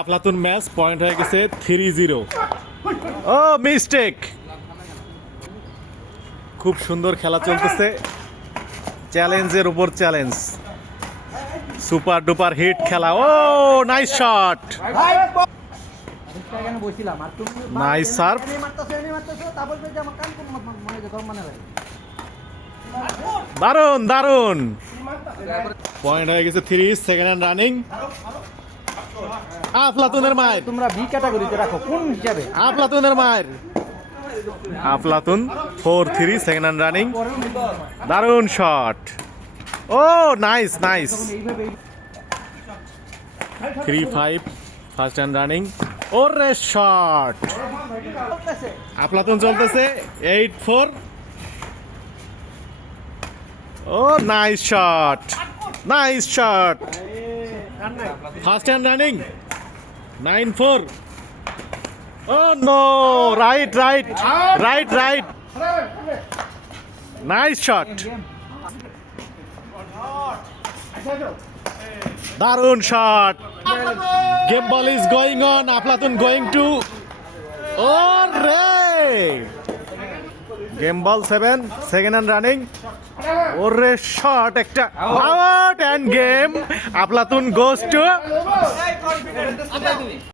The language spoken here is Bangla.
আফলাতুন ম্যাচ পয়েন্ট হয়ে গেছে 3-0। ও মিস্টেক। খুব সুন্দর খেলা চলতেছে, চ্যালেঞ্জের উপর চ্যালেঞ্জ, সুপার ডুপার হিট খেলা। ও নাইস শট, নাইস সার্ভ, দারুন দারুন। পয়েন্ট হয়ে গেছে 3, সেকেন্ড হ্যান্ড রানিং। আফলাতুনের মায়ের, তোমরা বি ক্যাটাগরিতে রাখো কোন হিসাবে? আফলাতুনের মায়ের। Aflatun 4-3, second hand running. দারুন শট। Oh nice nice. 3-5, first hand running. ওরে শট। আফলাতুন চলতেছে 8-4। Oh nice shot, nice shot. First hand running 9-4। Oh no, right right right right. Nice shot, দারুন shot. Game ball is going on, Aflatun going to. ও রে, game ball 7, second hand running. ওরে শট একটা, out and game. Aflatun goes two